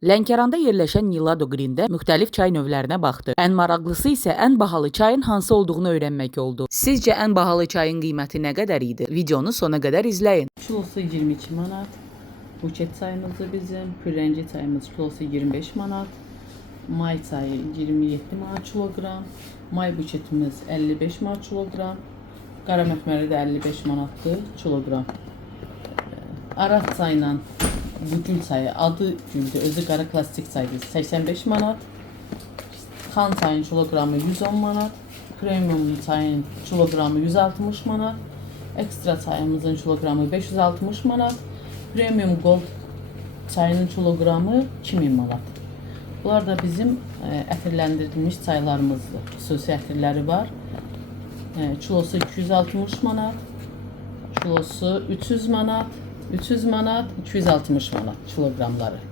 Lənkəranda yerləşən Nilado Green-də müxtəlif çay növlərinə baxdıq. Ən maraqlısı isə ən bahalı çayın hansı olduğunu öyrənmək oldu. Sizcə ən bahalı çayın qiyməti nə qədər idi? Videonu sona qədər izləyin. Kilosu 22 manat. Buket çayımızdır bizim. Pürrəngi çayımız kilosu 25 manat. May çayı 27 manat kiloqram. May buketimiz 55 manat kiloqram. Qara məxməri də 55 manatdır kiloqram. Arat çayla bu gül çayı adı güldür. Özü qara plastik çaydır. 85 manat. Xan çayın kiloqramı 110 manat. Premium çayın kiloqramı 160 manat. Ekstra çayımızın kiloqramı 560 manat. Premium Gold çayının kiloqramı 2000 manat. Bunlar da bizim ətirləndirilmiş çaylarımızdır. Xüsusi ətirləri var. Kilosu 260 manat. Kilosu 300 manat. 300 manat, 260 manat kiloqramları.